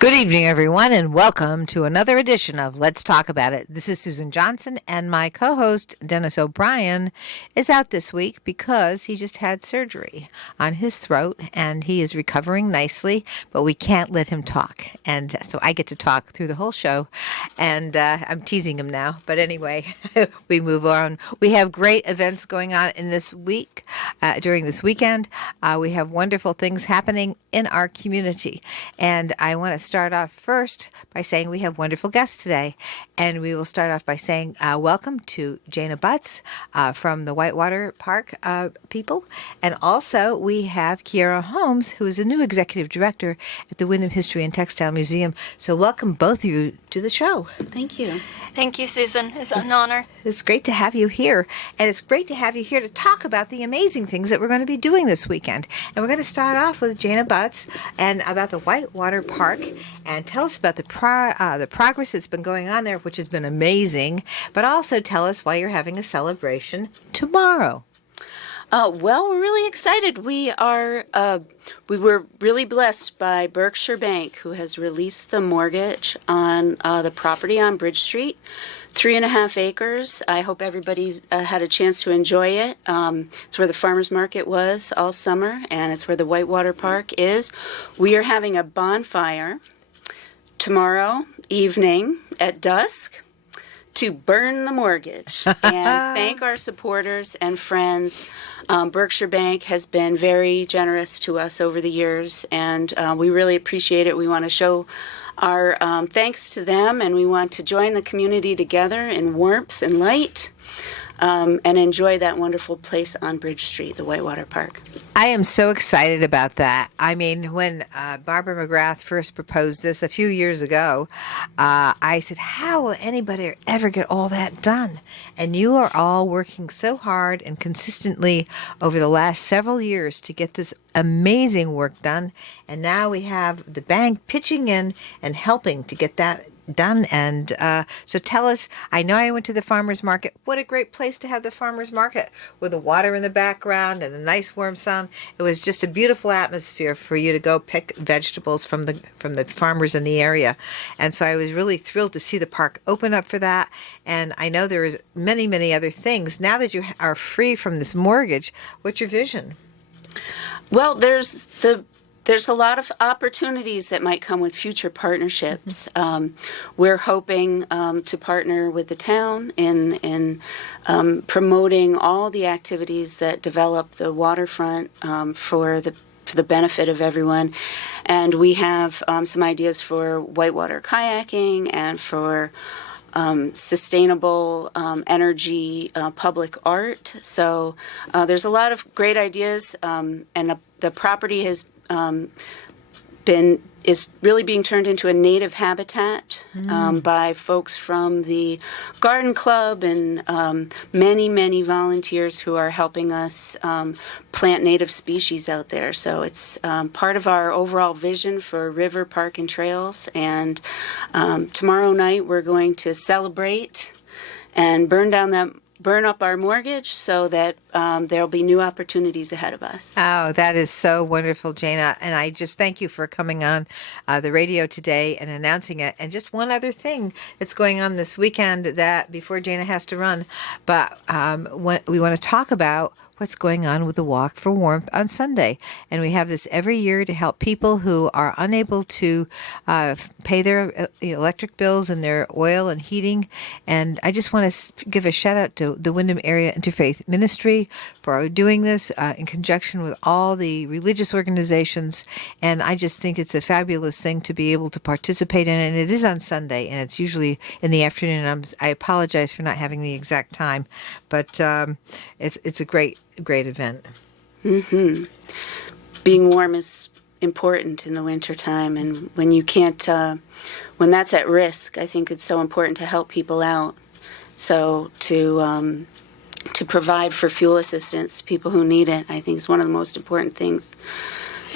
Good evening, everyone, and welcome to another edition of Let's Talk About It. This is Susan Johnson, and my co-host, Dennis O'Brien, is out this week because he just had surgery on his throat, and he is recovering nicely, but we can't let him talk. And so I get to talk through the whole show, and I'm teasing him now. But anyway, we move on. We have great events going on in this week, during this weekend. We have wonderful things happening in our community, and I want to start off first by saying we have wonderful guests today. And we will start off by saying welcome to Jana Butts from the Whitewater Park people. And also we have Kiara Holmes, who is a new executive director at the Windham History and Textile Museum. So welcome both of you to the show. Thank you. Thank you, Susan. It's an honor. It's great to have you here. And it's great to have you here to talk about the amazing things that we're going to be doing this weekend. And we're going to start off with Jana Butts and about the Whitewater Park. And tell us about the progress that's been going on there, which has been amazing. But also tell us why you're having a celebration tomorrow. Well, we're really excited. We were really blessed by Berkshire Bank, who has released the mortgage on the property on Bridge Street, 3.5 acres. I hope everybody's had a chance to enjoy it. It's where the farmers market was all summer, and it's where the Whitewater Park is. We are having a bonfire tomorrow evening at dusk to burn the mortgage and thank our supporters and friends. Berkshire Bank has been very generous to us over the years, and we really appreciate it. We want to show our thanks to them, and we want to join the community together in warmth and light and enjoy that wonderful place on Bridge Street, the Whitewater Park. I am so excited about that. I mean, when Barbara McGrath first proposed this a few years ago, I said, how will anybody ever get all that done? And you are all working so hard and consistently over the last several years to get this amazing work done. And now we have the bank pitching in and helping to get that done. And so tell us, I know I went to the farmer's market. What a great place to have the farmer's market with the water in the background and the nice warm sun. It was just a beautiful atmosphere for you to go pick vegetables from the farmers in the area. And so I was really thrilled to see the park open up for that. And I know there is many, many other things. Now that you are free from this mortgage, what's your vision? Well, there's a lot of opportunities that might come with future partnerships. We're hoping to partner with the town in promoting all the activities that develop the waterfront for the benefit of everyone. And we have some ideas for whitewater kayaking and for sustainable energy public art. So there's a lot of great ideas, and the property has is really being turned into a native habitat by folks from the Garden Club and many volunteers who are helping us plant native species out there. So it's part of our overall vision for River, Park, and Trails. And tomorrow night we're going to celebrate and burn up our mortgage so that there'll be new opportunities ahead of us. Oh, that is so wonderful, Jana. And I just thank you for coming on the radio today and announcing it. And just one other thing that's going on this weekend that before Jana has to run, but we want to talk about what's going on with the Walk for Warmth on Sunday. And we have this every year to help people who are unable to pay their electric bills and their oil and heating. And I just want to give a shout out to the Windham Area Interfaith Ministry for doing this in conjunction with all the religious organizations. And I just think it's a fabulous thing to be able to participate in it. And it is on Sunday, and it's usually in the afternoon. I apologize for not having the exact time, but it's a great event. Mm-hmm. Being warm is important in the wintertime, and when you can't, when that's at risk, I think it's so important to help people out. So to provide for fuel assistance to people who need it, I think is one of the most important things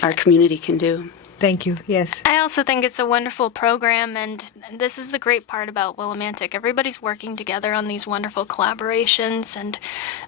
our community can do. Thank you. Yes. I also think it's a wonderful program, and this is the great part about Willimantic. Everybody's working together on these wonderful collaborations and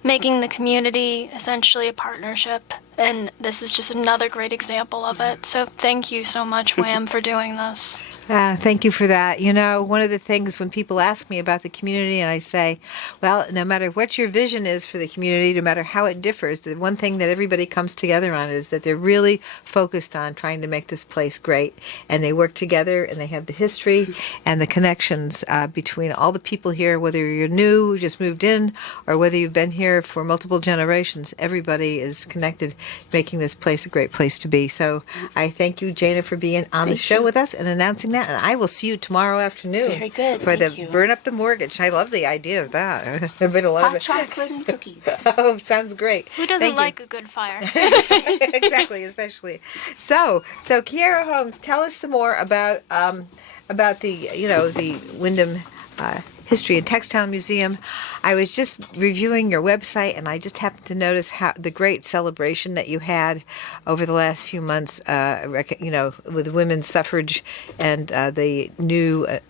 making the community essentially a partnership. And this is just another great example of it. So thank you so much, Wham, for doing this. Thank you for that. You know, one of the things when people ask me about the community, and I say, well, no matter what your vision is for the community, no matter how it differs, the one thing that everybody comes together on is that they're really focused on trying to make this place great. And they work together, and they have the history and the connections between all the people here, whether you're new, who just moved in, or whether you've been here for multiple generations. Everybody is connected, making this place a great place to be. So I thank you, Jana, for being on the show with us and announcing that. And I will see you tomorrow afternoon. Very good. For Thank the you. Burn Up the Mortgage. I love the idea of that. I've been a lot Hot of chocolate and cookies. Oh, sounds great. Who doesn't Thank you. like a good fire? Exactly, especially. So Kiara Holmes, tell us some more about the the Wyndham History and Textile Museum. I was just reviewing your website, and I just happened to notice how the great celebration that you had over the last few months. With women's suffrage and the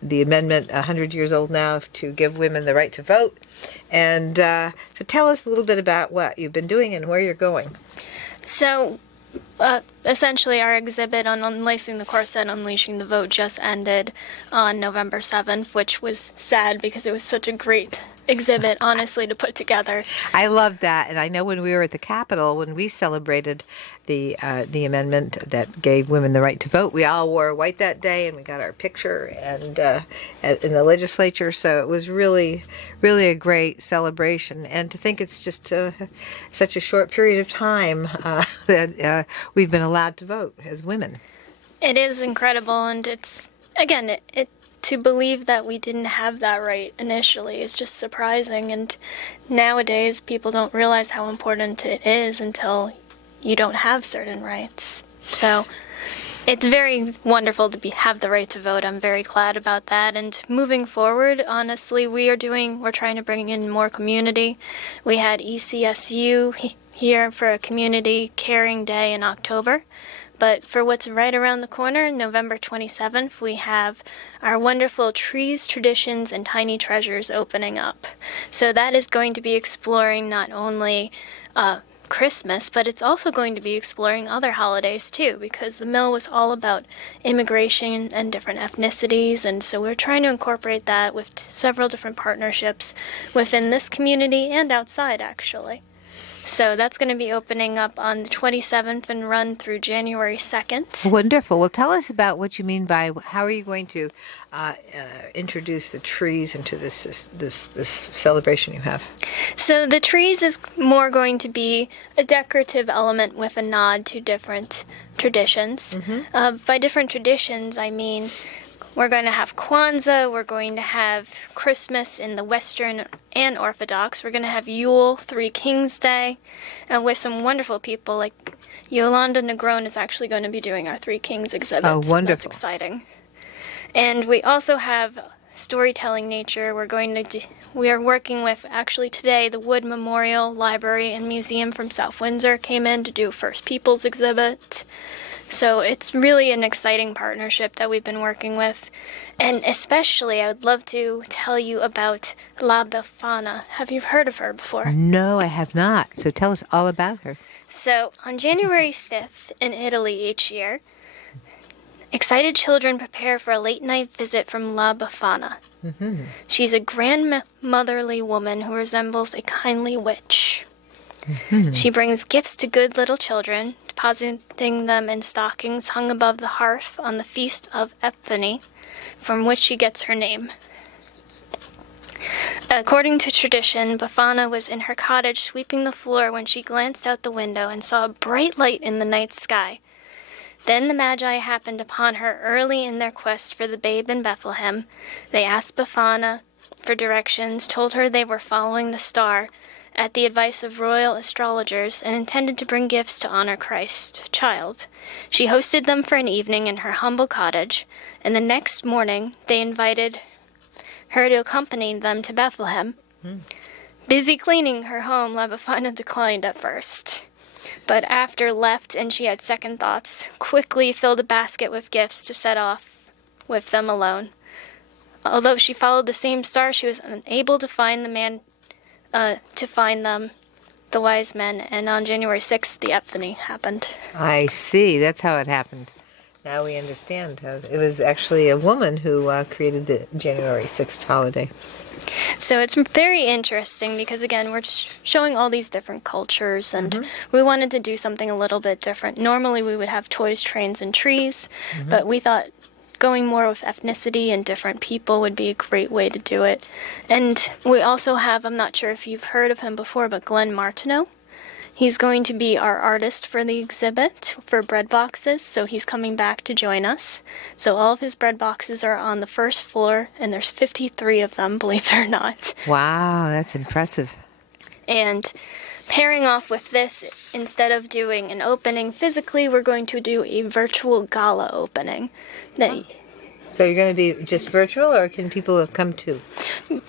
amendment 100 years old now to give women the right to vote. And so tell us a little bit about what you've been doing and where you're going. So, essentially, our exhibit on Unlacing the Corset, Unleashing the Vote just ended on November 7th, which was sad because it was such a great exhibit, honestly, to put together. I loved that, and I know when we were at the Capitol, when we celebrated the amendment that gave women the right to vote, we all wore white that day, and we got our picture and in the legislature. So it was really, really a great celebration. And to think it's just such a short period of time that we've been allowed to vote as women. It is incredible, and it's, again, it to believe that we didn't have that right initially is just surprising, and nowadays people don't realize how important it is until you don't have certain rights. So it's very wonderful to have the right to vote. I'm very glad about that. And moving forward, honestly, we're trying to bring in more community. We had ECSU here for a community caring day in October. But for what's right around the corner, November 27th, we have our wonderful Trees, Traditions, and Tiny Treasures opening up. So that is going to be exploring not only Christmas, but it's also going to be exploring other holidays too, because the mill was all about immigration and different ethnicities, and so we're trying to incorporate that with several different partnerships within this community and outside, actually. So that's going to be opening up on the 27th and run through January 2nd. Wonderful. Well, tell us about what you mean by how are you going to introduce the trees into this celebration you have? So the trees is more going to be a decorative element with a nod to different traditions. By different traditions, I mean we're going to have Kwanzaa, we're going to have Christmas in the Western and Orthodox, we're going to have Yule, Three Kings Day, and with some wonderful people like Yolanda Negron is actually going to be doing our Three Kings exhibit. Oh, So wonderful. that's exciting. And we also have storytelling nature. We are working with, actually today, the Wood Memorial Library and Museum from South Windsor came in to do First Peoples exhibit. So it's really an exciting partnership that we've been working with. And especially, I would love to tell you about La Befana. Have you heard of her before? No, I have not. So tell us all about her. So, on January 5th in Italy each year, excited children prepare for a late-night visit from La Befana. She's a grandmotherly woman who resembles a kindly witch. She brings gifts to good little children, depositing them in stockings hung above the hearth on the Feast of Epiphany, from which she gets her name. According to tradition, Befana was in her cottage sweeping the floor when she glanced out the window and saw a bright light in the night sky. Then the Magi happened upon her early in their quest for the babe in Bethlehem. They asked Befana for directions, told her they were following the star at the advice of royal astrologers, and intended to bring gifts to honor Christ child. She hosted them for an evening in her humble cottage, and the next morning they invited her to accompany them to Bethlehem. Busy cleaning her home, La Befana declined at first, but after left and she had second thoughts, quickly filled a basket with gifts to set off with them alone. Although she followed the same star, she was unable to find the the wise men, and on January 6th, the Epiphany happened. I see. That's how it happened. Now we understand. It was actually a woman who created the January 6th holiday. So it's very interesting because, again, we're showing all these different cultures, and we wanted to do something a little bit different. Normally we would have toys, trains, and trees, but we thought going more with ethnicity and different people would be a great way to do it. And we also have, I'm not sure if you've heard of him before, but Glenn Martineau. He's going to be our artist for the exhibit for bread boxes, so he's coming back to join us. So all of his bread boxes are on the first floor, and there's 53 of them, believe it or not. Wow, that's impressive. And pairing off with this, instead of doing an opening physically, we're going to do a virtual gala opening. So you're going to be just virtual, or can people come too?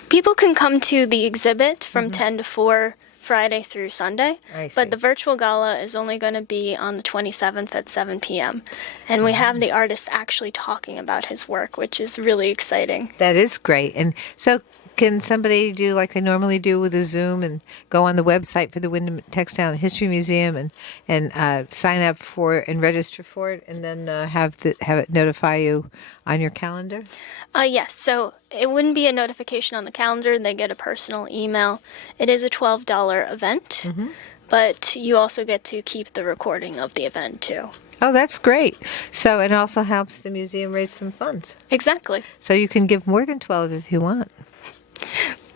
People can come to the exhibit from 10 to 4 Friday through Sunday, I see. but the virtual gala is only going to be on the 27th at 7 p.m. And we have the artist actually talking about his work, which is really exciting. That is great. And so can somebody do like they normally do with a Zoom and go on the website for the Wyndham Textile and History Museum and sign up for and register for it, and then have it notify you on your calendar? Yes, so it wouldn't be a notification on the calendar. They get a personal email. It is a $12 event, but you also get to keep the recording of the event too. Oh, that's great. So it also helps the museum raise some funds. Exactly. So you can give more than 12 if you want.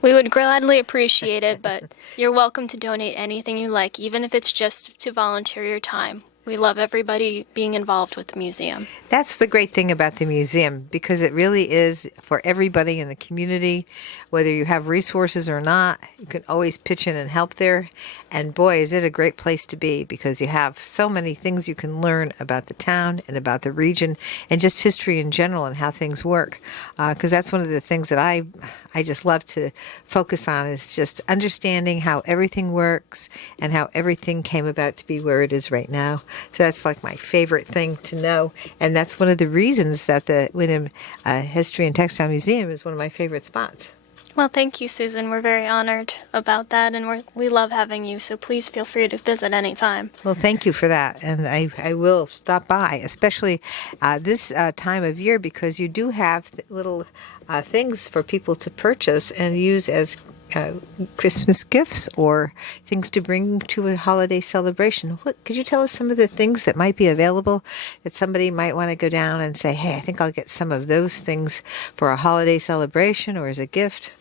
We would gladly appreciate it, but you're welcome to donate anything you like, even if it's just to volunteer your time. We love everybody being involved with the museum. That's the great thing about the museum, because it really is for everybody in the community. Whether you have resources or not, you can always pitch in and help there. And boy, is it a great place to be, because you have so many things you can learn about the town and about the region and just history in general and how things work. Because that's one of the things that I just love to focus on, is just understanding how everything works and how everything came about to be where it is right now. So that's like my favorite thing to know. And that's one of the reasons that the Wyndham History and Textile Museum is one of my favorite spots. Well, thank you, Susan. We're very honored about that, and we love having you, so please feel free to visit anytime. Well, thank you for that. And I will stop by, especially this time of year, because you do have little things for people to purchase and use as Christmas gifts or things to bring to a holiday celebration. Could you tell us some of the things that might be available that somebody might want to go down and say, hey, I think I'll get some of those things for a holiday celebration or as a gift?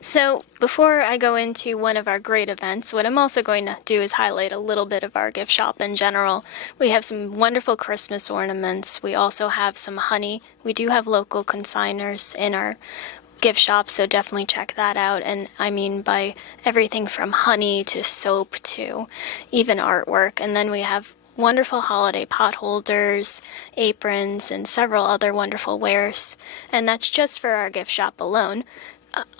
So before I go into one of our great events, what I'm also going to do is highlight a little bit of our gift shop in general. We have some wonderful Christmas ornaments. We also have some honey. We do have local consigners in our gift shop, so definitely check that out. And I mean by everything from honey to soap to even artwork. And then we have wonderful holiday pot holders, aprons, and several other wonderful wares. And that's just for our gift shop alone.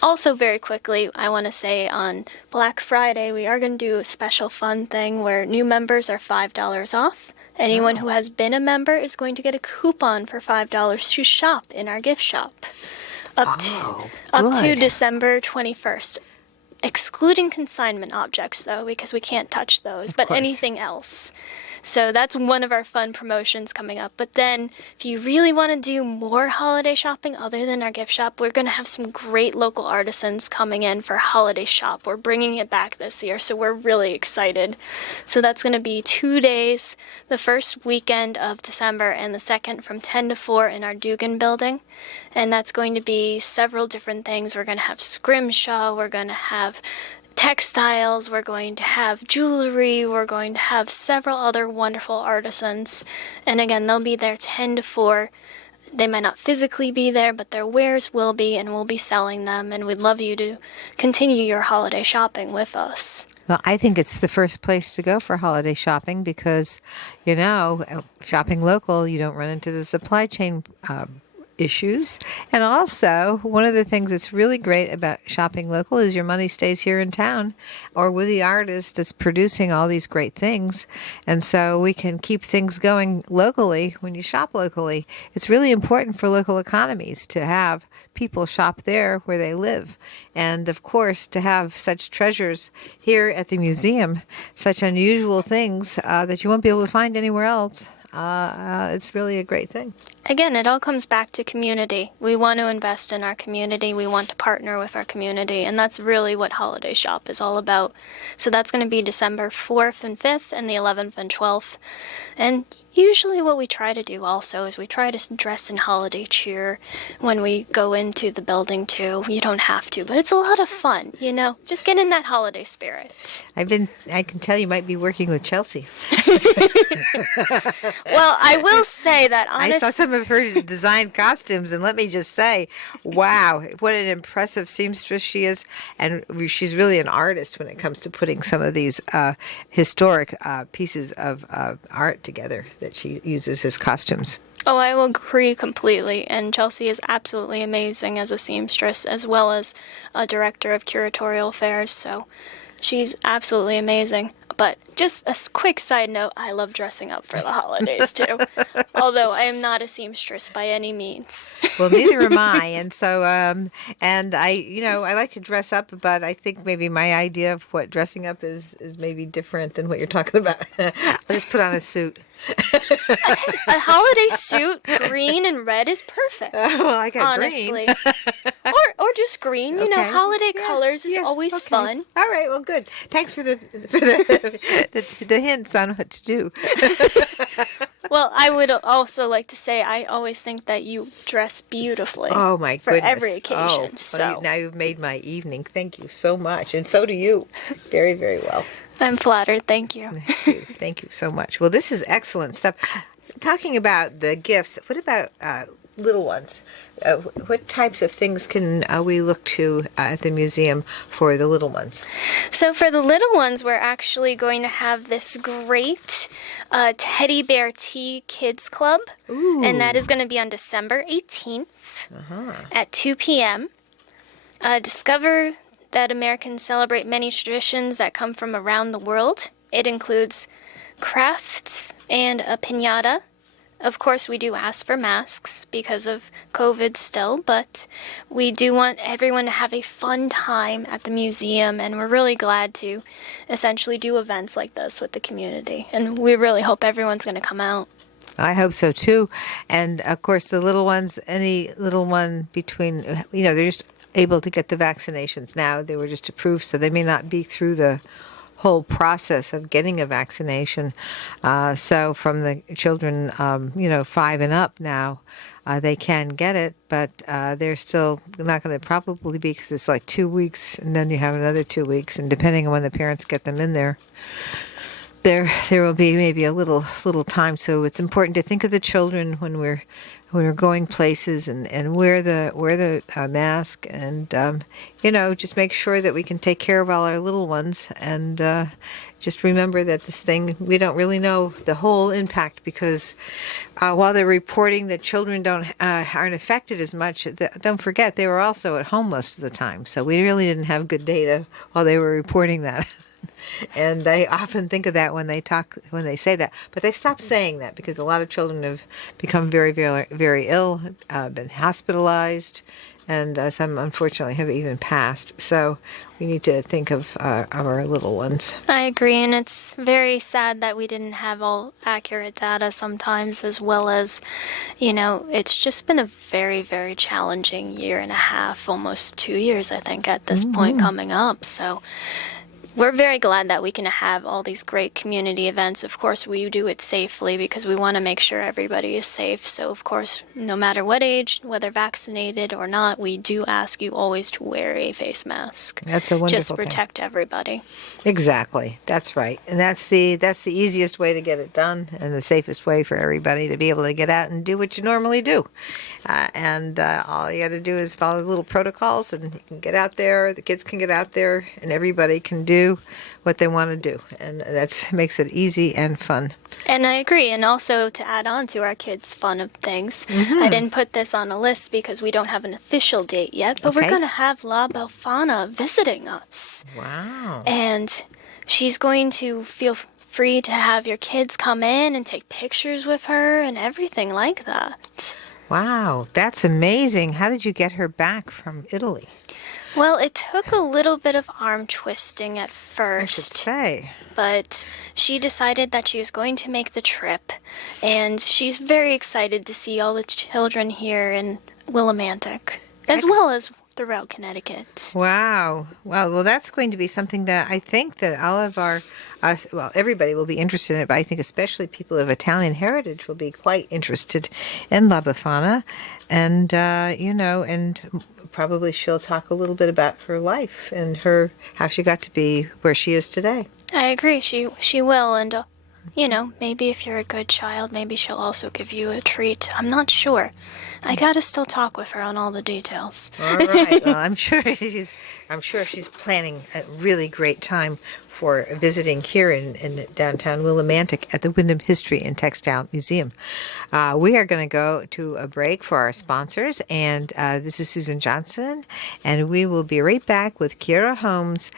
Also, very quickly, I want to say on Black Friday, we are going to do a special fun thing where new members are $5 off. Anyone who has been a member is going to get a coupon for $5 to shop in our gift shop. Up to December 21st. Excluding consignment objects, though, because we can't touch those, but anything else. So that's one of our fun promotions coming up. But then, if you really want to do more holiday shopping other than our gift shop, we're going to have some great local artisans coming in for holiday shop. We're bringing it back this year, so we're really excited. So that's going to be 2 days, the first weekend of December and the second from 10 to 4 in our Dugan building. And that's going to be several different things. We're going to have scrimshaw, we're going to have textiles, we're going to have jewelry, we're going to have several other wonderful artisans. And again, they'll be there 10 to 4. They might not physically be there, but their wares will be, and we'll be selling them. And we'd love you to continue your holiday shopping with us. Well, I think it's the first place to go for holiday shopping because, shopping local, you don't run into the supply chain issues. And also, one of the things that's really great about shopping local is your money stays here in town or with the artist that's producing all these great things. And so we can keep things going locally when you shop locally. It's really important for local economies to have people shop there where they live. And of course, to have such treasures here at the museum, such unusual things that you won't be able to find anywhere else. It's really a great thing. Again, it all comes back to community. We want to invest in our community. We want to partner with our community. And that's really what Holiday Shop is all about. So that's going to be December 4th and 5th and the 11th and 12th. And usually what we try to do also is we try to dress in holiday cheer when we go into the building too. You don't have to, but it's a lot of fun, Just get in that holiday spirit. I can tell you might be working with Chelsea. Well, I will say that I saw some of her design costumes, and let me just say, wow, what an impressive seamstress she is. And she's really an artist when it comes to putting some of these historic pieces of art together that she uses as costumes. Oh, I will agree completely. And Chelsea is absolutely amazing as a seamstress as well as a director of curatorial affairs. So she's absolutely amazing. But just a quick side note, I love dressing up for the holidays too. Although I am not a seamstress by any means. Well, neither am I. And so, and I like to dress up, but I think maybe my idea of what dressing up is maybe different than what you're talking about. I'll just put on a suit. A holiday suit, green and red is perfect. Well, I got honestly. green. or just green. Okay. Holiday colors is always okay. fun. All right, well, good. Thanks for the hints on what to do. Well, I would also like to say I always think that you dress beautifully. Oh my for goodness! every occasion. Oh, so well, now you've made my evening. Thank you so much, and so do you. Very, very well. I'm flattered. Thank you. Thank you so much. Well, this is excellent stuff. Talking about the gifts, what about little ones? What types of things can we look to at the museum for the little ones? So for the little ones, we're actually going to have this great Teddy Bear Tea Kids Club. Ooh. And that is going to be on December 18th at 2 p.m. Discover that Americans celebrate many traditions that come from around the world. It includes crafts and a piñata. Of course, we do ask for masks because of COVID still, but we do want everyone to have a fun time at the museum, and we're really glad to essentially do events like this with the community. And we really hope everyone's going to come out. I hope so too. And of course, the little ones, any little one between, they're just able to get the vaccinations now. They were just approved, so they may not be through the whole process of getting a vaccination. So from the children, 5 and up now, they can get it, but they're still not going to probably be, because it's like 2 weeks, and then you have another 2 weeks, and depending on when the parents get them in there, there will be maybe a little time. So it's important to think of the children when we're going places, and wear the mask, and just make sure that we can take care of all our little ones, and just remember that this thing, we don't really know the whole impact, because while they're reporting that children aren't affected as much, don't forget they were also at home most of the time, so we really didn't have good data while they were reporting that. And I often think of that when they say that. But they stopped saying that because a lot of children have become very, very, very ill, been hospitalized, and some unfortunately have even passed. So we need to think of our little ones. I agree, and it's very sad that we didn't have all accurate data sometimes, as well as, it's just been a very, very challenging year and a half, almost 2 years, I think, at this point coming up. So we're very glad that we can have all these great community events. Of course, we do it safely because we want to make sure everybody is safe. So, of course, no matter what age, whether vaccinated or not, we do ask you always to wear a face mask. That's a wonderful just to protect everybody. Exactly. That's right. And that's the easiest way to get it done, and the safest way for everybody to be able to get out and do what you normally do. And all you got to do is follow the little protocols, and you can get out there, the kids can get out there, and everybody can do do what they want to do, and that makes it easy and fun. And I agree. And also to add on to our kids' fun of things, I didn't put this on a list because we don't have an official date yet, but we're Okay. going to have La Befana visiting us. Wow. And she's going to feel free to have your kids come in and take pictures with her and everything like that. Wow, that's amazing. How did you get her back from Italy? Well, it took a little bit of arm twisting at I should first, say. but she decided that she was going to make the trip, and she's very excited to see all the children here in Willimantic, as well as throughout Connecticut. Wow. Well, that's going to be something that I think that all of our, everybody will be interested in it, but I think especially people of Italian heritage will be quite interested in La Befana. And, and probably she'll talk a little bit about her life and how she got to be where she is today. I agree, she will, and maybe if you're a good child, maybe she'll also give you a treat. I'm not sure. I gotta still talk with her on all the details. All right. Well, I'm sure she's planning a really great time for visiting here in downtown Willimantic at the Wyndham History and Textile Museum. We are going to go to a break for our sponsors, and this is Susan Johnson, and we will be right back with Kira Holmes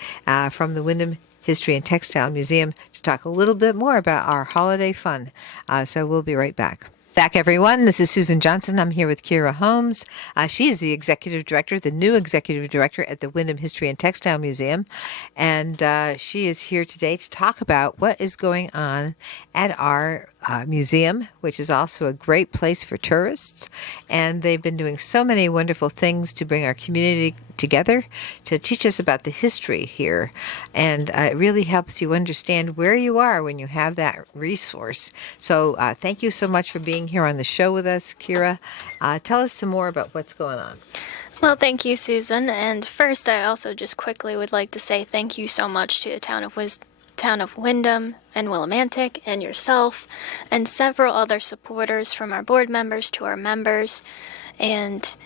from the Wyndham History and Textile Museum to talk a little bit more about our holiday fun. So we'll be right back. Back, everyone. This is Susan Johnson. I'm here with Kira Holmes. She is the executive director, the new executive director at the Wyndham History and Textile Museum. And she is here today to talk about what is going on at our museum, which is also a great place for tourists. And they've been doing so many wonderful things to bring our community together to teach us about the history here. And it really helps you understand where you are when you have that resource. So thank you so much for being here on the show with us, Kira. Tell us some more about what's going on. Well, thank you, Susan. And first, I also just quickly would like to say thank you so much to the town of Wyndham and Willimantic and yourself and several other supporters, from our board members to our members, and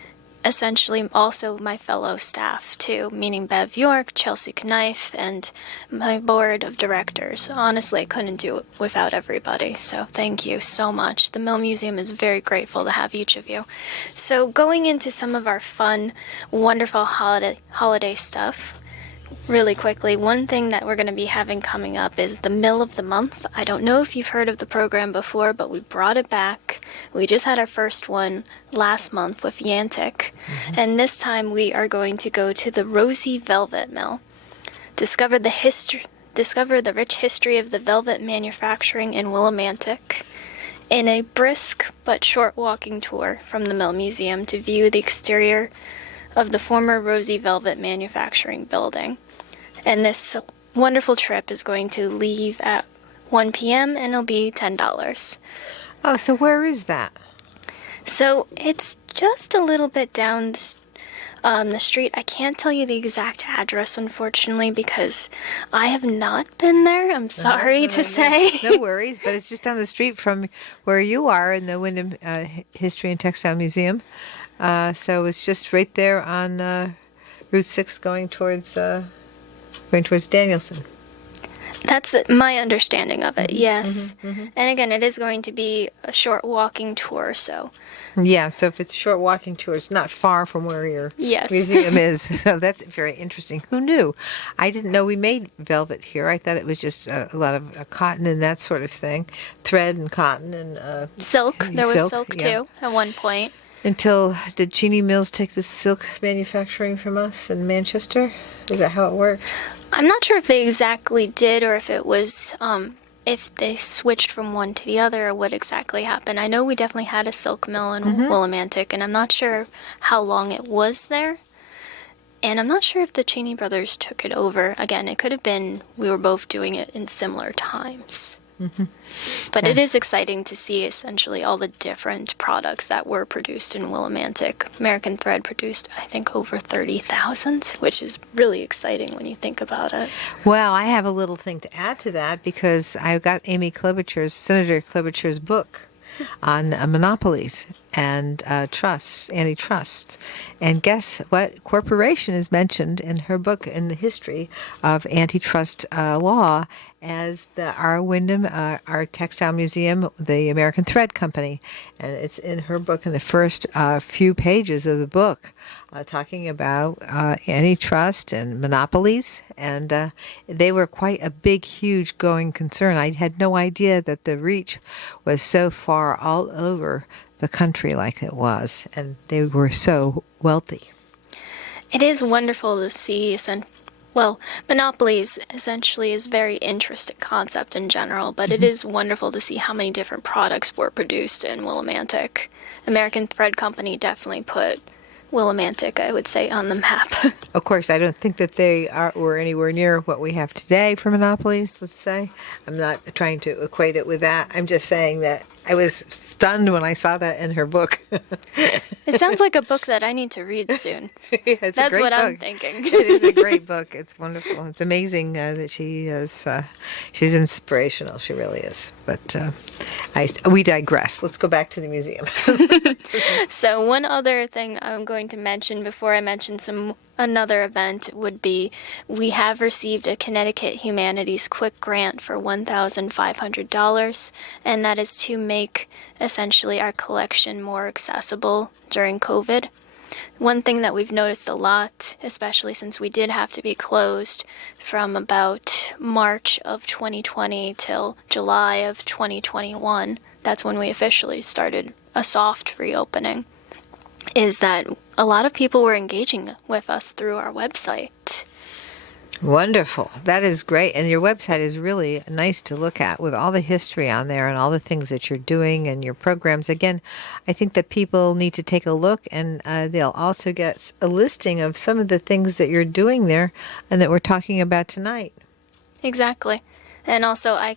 essentially also my fellow staff too, meaning Bev York, Chelsea Knife, and my board of directors. Honestly, I couldn't do it without everybody, so thank you so much. The Mill Museum is very grateful to have each of you. So going into some of our fun, wonderful holiday stuff, really quickly, one thing that we're going to be having coming up is the Mill of the Month. I don't know if you've heard of the program before, but we brought it back. We just had our first one last month with Yantic, and this time we are going to go to the Rosie Velvet Mill, discover the rich history of the velvet manufacturing in Willimantic, in a brisk but short walking tour from the Mill Museum to view the exterior of the former Rosie Velvet Manufacturing Building. And this wonderful trip is going to leave at 1 p.m. and it'll be $10. Oh, so where is that? So it's just a little bit down the street. I can't tell you the exact address, unfortunately, because I have not been there. I'm sorry to say. No worries, but it's just down the street from where you are in the Wyndham History and Textile Museum. So it's just right there on Route 6 going towards Danielson. That's my understanding of it, yes. And again, it is going to be a short walking tour, so. Yeah, so if it's a short walking tour, it's not far from where your Yes. museum is. So that's very interesting. Who knew? I didn't know we made velvet here. I thought it was just a lot of cotton and that sort of thing. Thread and cotton and Silk. There was silk yeah. too at one point. Did Cheney Mills take the silk manufacturing from us in Manchester? Is that how it worked? I'm not sure if they exactly did or if it was, if they switched from one to the other or what exactly happened. I know we definitely had a silk mill in Willimantic, and I'm not sure how long it was there. And I'm not sure if the Cheney brothers took it over. Again, it could have been we were both doing it in similar times. But it is exciting to see essentially all the different products that were produced in Willimantic. American Thread produced, I think, over 30,000, which is really exciting when you think about it. Well, I have a little thing to add to that because I got Amy Klobuchar's, Senator Klobuchar's book on monopolies. and antitrust. And guess what corporation is mentioned in her book in the history of antitrust law as our Wyndham, our textile museum, the American Thread Company. And it's in her book in the first few pages of the book. Talking about antitrust and monopolies, and they were quite a big, huge going concern. I had no idea that the reach was so far all over the country like it was, and they were so wealthy. It is wonderful to see, well, monopolies essentially is a very interesting concept in general, but it is wonderful to see how many different products were produced in Willimantic. American Thread Company definitely put Willimantic, I would say, on the map. Of course, I don't think that were anywhere near what we have today for monopolies, let's say. I'm not trying to equate it with that. I'm just saying that I was stunned when I saw that in her book. It sounds like a book that I need to read soon. It's That's a great what book. I'm thinking. It is a great book. It's wonderful. It's amazing that she is. She's inspirational. She really is. But we digress. Let's go back to the museum. So one other thing I'm going to mention before I mention another event would be we have received a Connecticut Humanities Quick Grant for $1,500, and that is to make essentially our collection more accessible during COVID. One thing that we've noticed a lot, especially since we did have to be closed from about March of 2020 till July of 2021, that's when we officially started a soft reopening, is that a lot of people were engaging with us through our website. Wonderful. That is great. And your website is really nice to look at with all the history on there and all the things that you're doing and your programs. Again, I think that people need to take a look, and they'll also get a listing of some of the things that you're doing there and that we're talking about tonight. Exactly. And also, I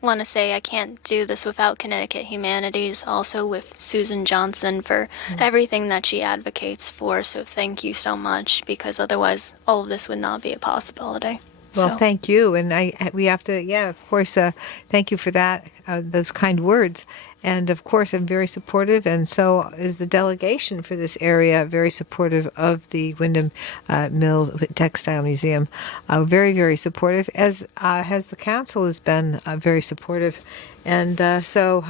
want to say I can't do this without Connecticut Humanities, also with Susan Johnson for everything that she advocates for. So thank you so much, because otherwise all of this would not be a possibility. Well, So, thank you. And we have to, of course, thank you for that, those kind words. And of course, I'm very supportive, and so is the delegation for this area, very supportive of the Wyndham Mills Textile Museum. Very, very supportive, as the council has been very supportive. And so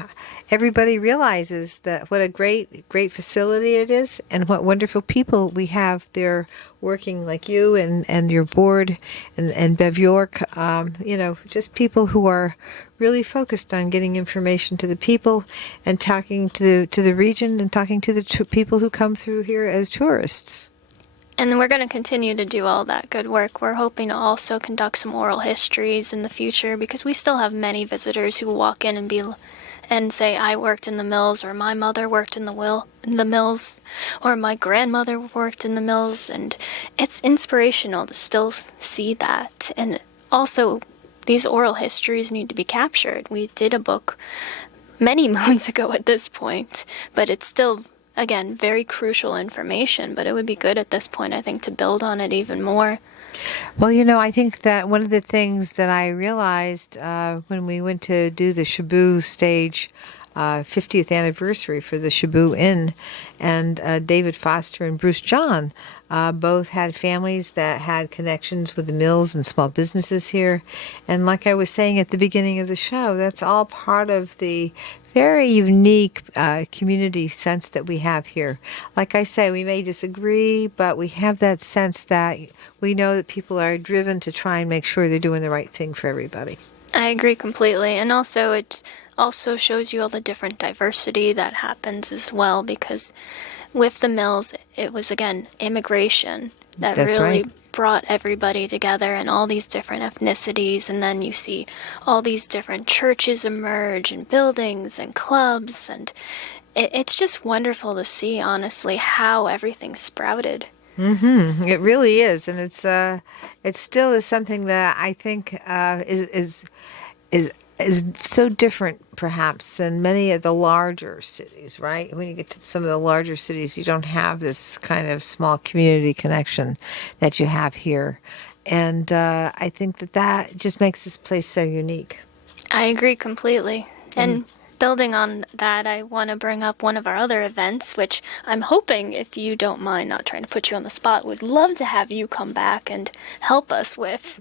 everybody realizes that what a great facility it is, and what wonderful people we have there working, like you and your board and Bev York, just people who are really focused on getting information to the people and talking to the region and talking to the people who come through here as tourists. and we're going to continue to do all that good work. We're hoping to also conduct some oral histories in the future, because we still have many visitors who walk in and say, I worked in the mills, or my mother worked in the mills, or my grandmother worked in the mills, and it's inspirational to still see that. And also, these oral histories need to be captured. We did a book many moons ago at this point, but it's still, again, very crucial information, but it would be good at this point, I think, to build on it even more. Well, I think that one of the things that I realized when we went to do the Shaboo stage 50th anniversary for the Shaboo Inn, and David Foster and Bruce John both had families that had connections with the mills and small businesses here. And like I was saying at the beginning of the show, that's all part of the very unique community sense that we have here. Like I say, we may disagree, but we have that sense that we know that people are driven to try and make sure they're doing the right thing for everybody. I agree completely. And also, it also shows you all the different diversity that happens as well, because with the mills, it was, again, immigration that That's really right. brought everybody together, and all these different ethnicities, and then you see all these different churches emerge, and buildings and clubs, and it's just wonderful to see, honestly, how everything sprouted. Mm-hmm. It really is, and it still is something that I think is so different, perhaps, than many of the larger cities. Right? When you get to some of the larger cities, you don't have this kind of small community connection that you have here, and I think that just makes this place so unique. I agree completely. And building on that, I want to bring up one of our other events, which I'm hoping, if you don't mind, not trying to put you on the spot, would love to have you come back and help us with.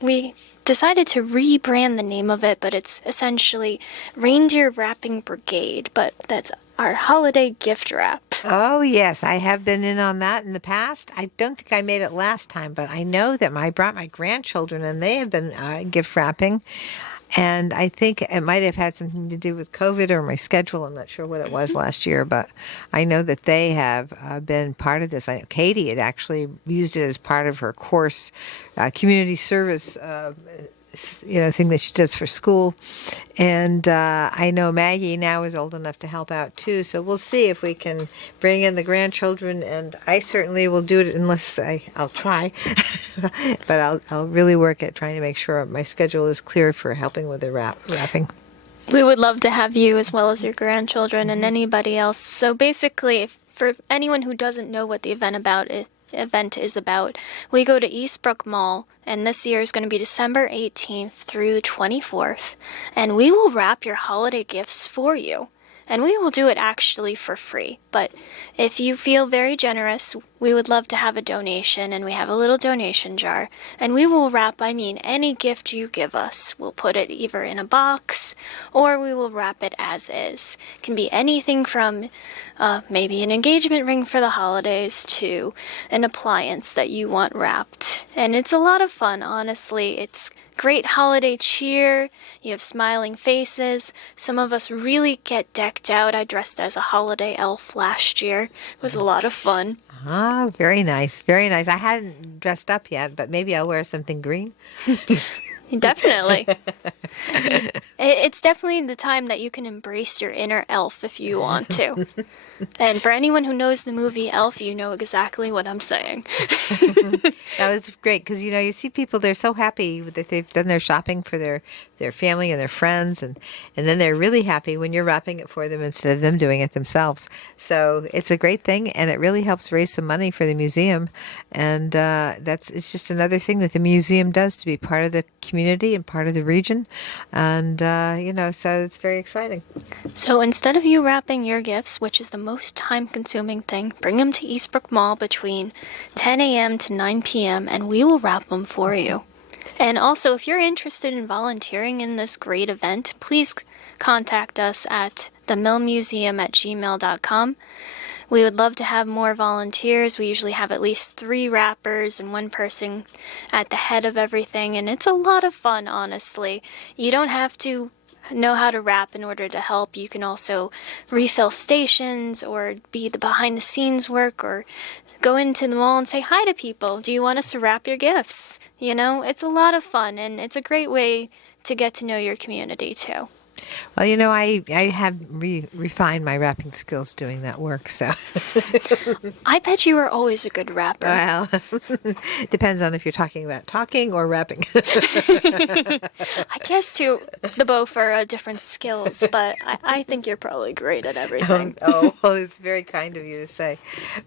We decided to rebrand the name of it, but it's essentially Reindeer Wrapping Brigade, but that's our holiday gift wrap. Oh, yes. I have been in on that in the past. I don't think I made it last time, but I know that I brought my grandchildren and they have been gift wrapping. And I think it might have had something to do with COVID or my schedule. I'm not sure what it was last year, but I know that they have been part of this. I know Katie had actually used it as part of her course, community service thing that she does for school. And I know Maggie now is old enough to help out too. So we'll see if we can bring in the grandchildren. And I certainly will do it unless I'll try. But I'll really work at trying to make sure my schedule is clear for helping with the wrapping. We would love to have you as well as your grandchildren and anybody else. So basically, for anyone who doesn't know what the event is about, we go to Eastbrook Mall, and this year is going to be December 18th through the 24th, and we will wrap your holiday gifts for you. And we will do it actually for free. But if you feel very generous, we would love to have a donation, and we have a little donation jar. And we will wrap, any gift you give us. We'll put it either in a box, or we will wrap it as is. It can be anything from maybe an engagement ring for the holidays to an appliance that you want wrapped. And it's a lot of fun, honestly. It's great holiday cheer. You have smiling faces. Some of us really get decked out. I dressed as a holiday elf last year. It was a lot of fun. Ah, very nice. Very nice. I hadn't dressed up yet, but maybe I'll wear something green. Definitely. It's definitely the time that you can embrace your inner elf if you want to. And for anyone who knows the movie Elf, you know exactly what I'm saying. That's great because, you see people, they're so happy that they've done their shopping for their family and their friends. And then they're really happy when you're wrapping it for them instead of them doing it themselves. So it's a great thing, and it really helps raise some money for the museum. And it's just another thing that the museum does to be part of the community and part of the region. And, so it's very exciting. So instead of you wrapping your gifts, which is the most time-consuming thing, bring them to Eastbrook Mall between 10 a.m. to 9 p.m., and we will wrap them for you. And also, if you're interested in volunteering in this great event, please contact us at themillmuseum@gmail.com. We would love to have more volunteers. We usually have at least 3 wrappers and 1 person at the head of everything, and it's a lot of fun, honestly. You don't have to know how to wrap in order to help. You can also refill stations or be the behind-the-scenes work or go into the mall and say hi to people. Do you want us to wrap your gifts? It's a lot of fun, and it's a great way to get to know your community, too. Well, I have refined my wrapping skills doing that work, so. I bet you were always a good rapper. Well, depends on if you're talking about talking or rapping. I guess, too, the both are different skills, but I think you're probably great at everything. Well, it's very kind of you to say.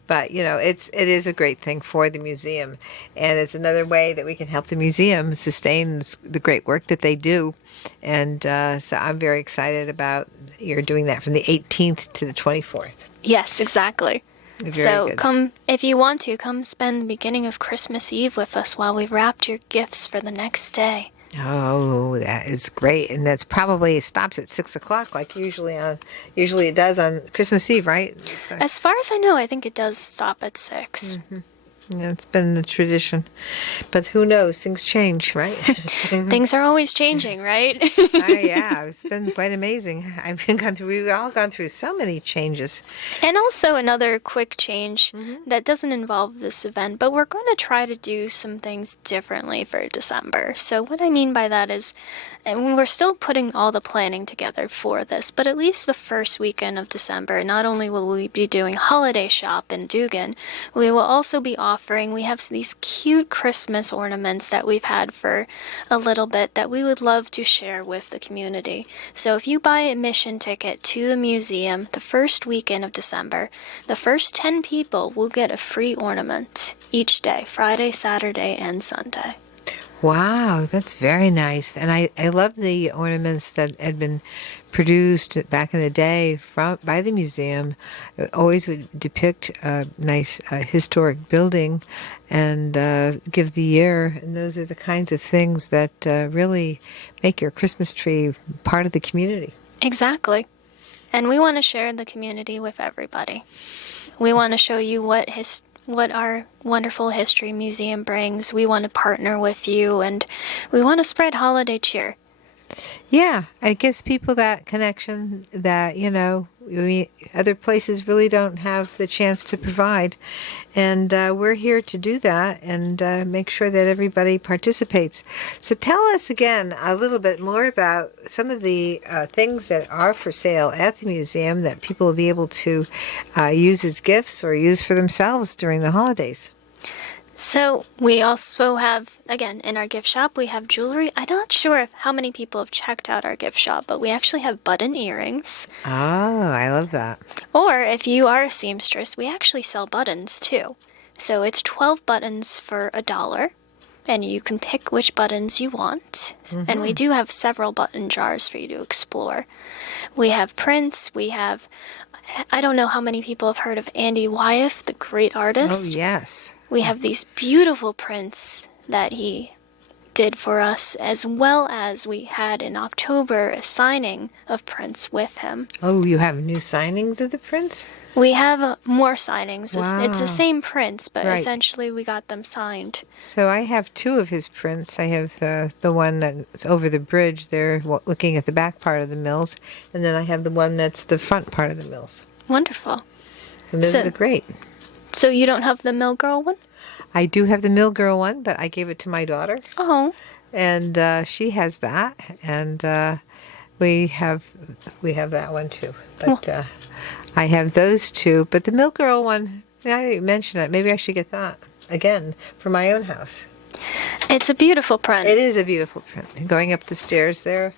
But, it is a great thing for the museum, and it's another way that we can help the museum sustain the great work that they do. And so I'm very excited about you're doing that from the 18th to the 24th. Yes, exactly. Very good. Come, if you want to, come spend the beginning of Christmas Eve with us while we've wrapped your gifts for the next day. Oh, that is great. And that's probably, it stops at 6 o'clock like usually it does on Christmas Eve, right? As far as I know, I think it does stop at 6. Mm-hmm. Yeah, it's been the tradition. But who knows? Things change, right? Things are always changing, right? Yeah, it's been quite amazing. We've all gone through so many changes. And also another quick change that doesn't involve this event, but we're going to try to do some things differently for December. So what I mean by that is, and we're still putting all the planning together for this, but at least the first weekend of December, not only will we be doing Holiday Shop in Dugan, we will also be we have these cute Christmas ornaments that we've had for a little bit that we would love to share with the community. So if you buy a admission ticket to the museum the first weekend of December, the first 10 people will get a free ornament each day, Friday, Saturday, and Sunday. Wow, that's very nice. And I love the ornaments that had been produced back in the day by the museum always would depict a nice historic building and give the year. And those are the kinds of things that really make your Christmas tree part of the community. Exactly. And we want to share the community with everybody. We want to show you what our wonderful history museum brings. We want to partner with you, and we want to spread holiday cheer. Yeah, it gives people that connection that, other places really don't have the chance to provide. And we're here to do that and make sure that everybody participates. So tell us again a little bit more about some of the things that are for sale at the museum that people will be able to use as gifts or use for themselves during the holidays. So we also have, again, in our gift shop, we have jewelry. I'm not sure how many people have checked out our gift shop, but we actually have button earrings. Oh, I love that. Or if you are a seamstress, we actually sell buttons too. So it's 12 buttons for $1, and you can pick which buttons you want. Mm-hmm. And we do have several button jars for you to explore. We have prints. We have, I don't know how many people have heard of Andy Wyeth, the great artist. Oh, yes. We have these beautiful prints that he did for us, as well as we had in October a signing of prints with him. Oh, you have new signings of the prints? We have more signings. Wow. It's the same prints, but Right. essentially we got them signed. So I have two of his prints. I have the one that's over the bridge there, looking at the back part of the mills, and then I have the one that's the front part of the mills. Wonderful. And those So- are great. So you don't have the Mill Girl one? I do have the Mill Girl one, but I gave it to my daughter, Oh, and she has that, and we have that one too. But I have those two. But the Mill Girl one, I didn't mention it. Maybe I should get that again for my own house. it's a beautiful print. It is a beautiful print. Going up the stairs there,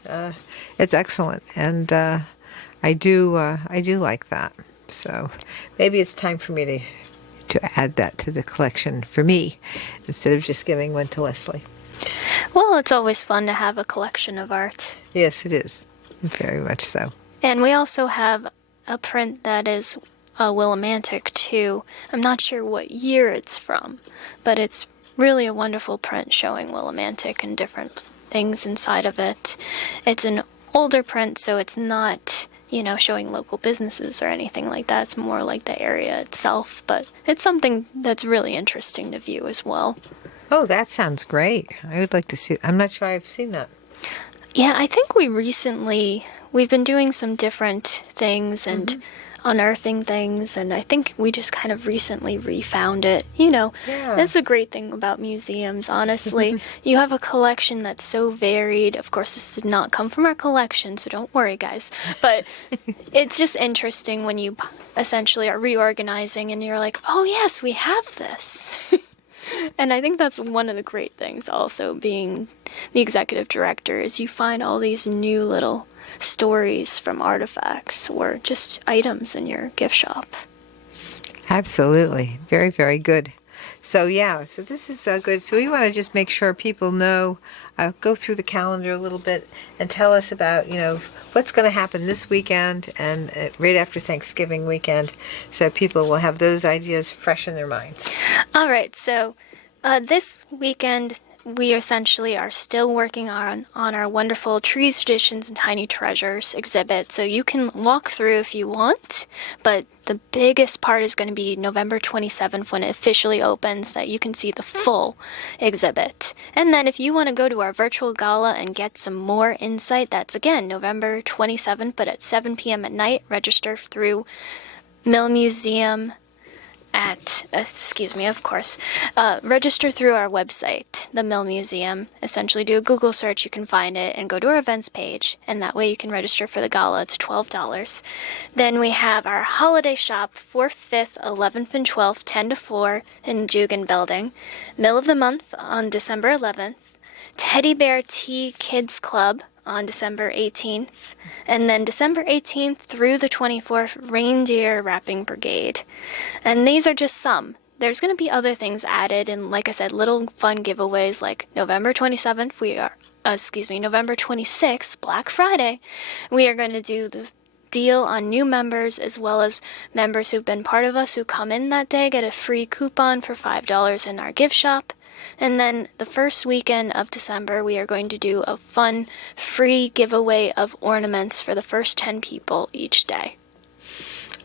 it's excellent, and I do like that. So maybe it's time for me to add that to the collection for me, instead of just giving one to Leslie. Well, it's always fun to have a collection of art. Yes, it is. Very much so. And we also have a print that is Willimantic too. I'm not sure what year it's from, but it's really a wonderful print showing Willimantic and different things inside of it. It's an older print, so it's not, showing local businesses or anything like that. It's more like the area itself, but it's something that's really interesting to view as well. Oh, that sounds great. I would like to see. I'm not sure I've seen that. Yeah, I think we've been doing some different things and unearthing things, and I think we just kind of recently refound it. Yeah. That's a great thing about museums, honestly. You have a collection that's so varied. Of course, this did not come from our collection, so don't worry, guys. But it's just interesting when you essentially are reorganizing and you're like, oh, yes, we have this. And I think that's one of the great things also being the executive director is you find all these new little stories from artifacts or just items in your gift shop. Absolutely. Very, very good. So this is good. So we want to just make sure people know, go through the calendar a little bit and tell us about, what's going to happen this weekend and right after Thanksgiving weekend, so people will have those ideas fresh in their minds. All right, so this weekend we essentially are still working on our wonderful Trees, Traditions, and Tiny Treasures exhibit. So you can walk through if you want, but the biggest part is going to be November 27th when it officially opens, that you can see the full exhibit. And then if you want to go to our virtual gala and get some more insight, that's again November 27th, but at 7 p.m. at night. Register through Mill Museum register through our website, the Mill Museum. Essentially do a Google search, you can find it, and go to our events page, and that way you can register for the gala. It's $12. Then we have our holiday shop, 4th, 5th, 11th, and 12th, 10 to 4 in Dugan Building. Middle of the month on December 11th. Teddy Bear Tea Kids Club on December 18th. And then December 18th through the 24th, Reindeer Wrapping Brigade. And these are just some. There's going to be other things added, and like I said, little fun giveaways like November 27th, we are November 26th, Black Friday, we are going to do the deal on new members as well as members who've been part of us who come in that day get a free coupon for $5 in our gift shop. And then the first weekend of December, we are going to do a fun free giveaway of ornaments for the first 10 people each day.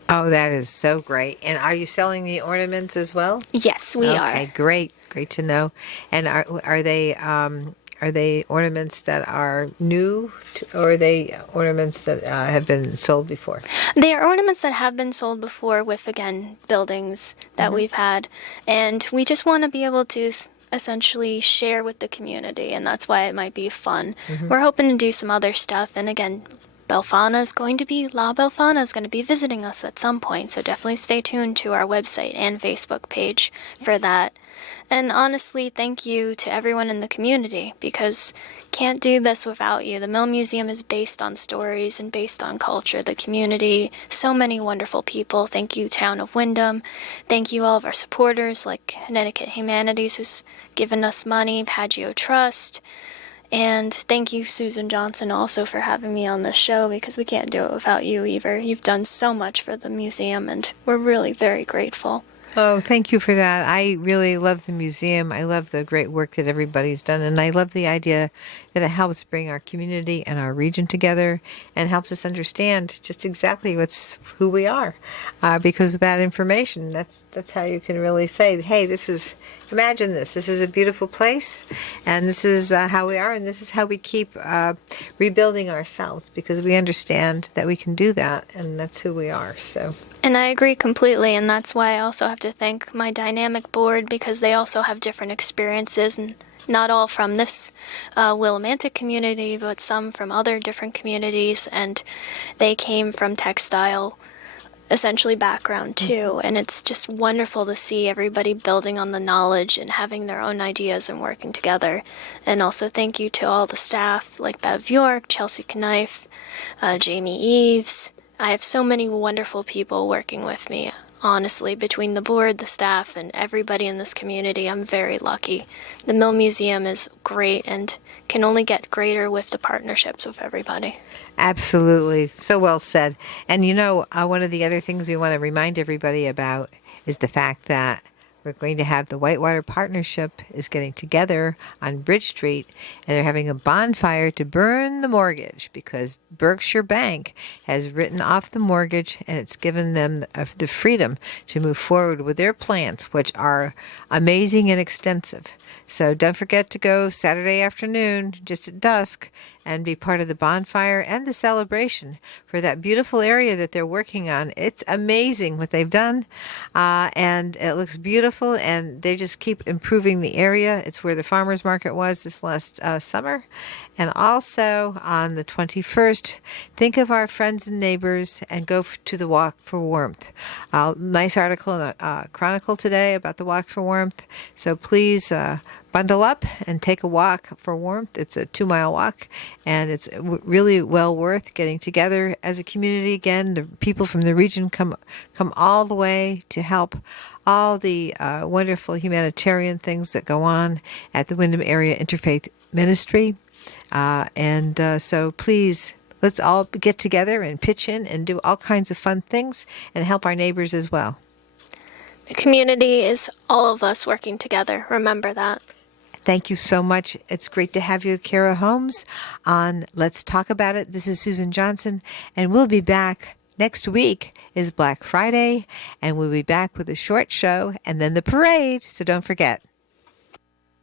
Oh, that is so great. And are you selling the ornaments as well? Yes, we are. Okay, great. Great to know. And are they ornaments that are new, or are they ornaments that have been sold before? They are ornaments that have been sold before with, again, buildings that we've had. And we just want to be able to essentially share with the community, and that's why it might be fun. We're hoping to do some other stuff. And again, La Befana is going to be visiting us at some point, so definitely stay tuned to our website and Facebook page for that. And honestly, thank you to everyone in the community, because can't do this without you. The Mill Museum is based on stories and based on culture, the community, so many wonderful people. Thank you, Town of Windham. Thank you, all of our supporters like Connecticut Humanities, who's given us money, Paggio Trust. And thank you, Susan Johnson, also for having me on this show, because we can't do it without you either. You've done so much for the museum, and we're really very grateful. Oh, thank you for that. I really love the museum. I love the great work that everybody's done. And I love the idea that it helps bring our community and our region together and helps us understand just exactly who we are. Because of that information, that's how you can really say, hey, imagine this. This is a beautiful place, and this is how we are, and this is how we keep rebuilding ourselves, because we understand that we can do that, and that's who we are. So. And I agree completely, and that's why I also have to thank my dynamic board, because they also have different experiences, and not all from this Willimantic community, but some from other different communities, and they came from textile essentially background too, and it's just wonderful to see everybody building on the knowledge and having their own ideas and working together. And also thank you to all the staff like Bev York, Chelsea Knife, Jamie Eves. I have so many wonderful people working with me. Honestly, between the board, the staff, and everybody in this community, I'm very lucky. The Mill Museum is great and can only get greater with the partnerships with everybody. Absolutely. So well said. And one of the other things we want to remind everybody about is the fact that we're going to have the Whitewater Partnership is getting together on Bridge Street, and they're having a bonfire to burn the mortgage, because Berkshire Bank has written off the mortgage, and it's given them the freedom to move forward with their plans, which are amazing and extensive. So don't forget to go Saturday afternoon, just at dusk, and be part of the bonfire and the celebration for that beautiful area that they're working on. It's amazing what they've done, and it looks beautiful, and they just keep improving the area. It's where the farmers market was this last summer. And also on the 21st, think of our friends and neighbors and go to the Walk for Warmth. Nice article in the Chronicle today about the Walk for Warmth. So please bundle up and take a walk for warmth. It's a 2-mile walk, and it's really well worth getting together as a community again. The people from the region come all the way to help all the wonderful humanitarian things that go on at the Windham Area Interfaith Ministry. So please, let's all get together and pitch in and do all kinds of fun things and help our neighbors as well. The community is all of us working together. Remember that. Thank you so much. It's great to have you, Kara Holmes, on Let's Talk About It. This is Susan Johnson, and we'll be back next week. Is Black Friday, and we'll be back with a short show and then the parade, so don't forget.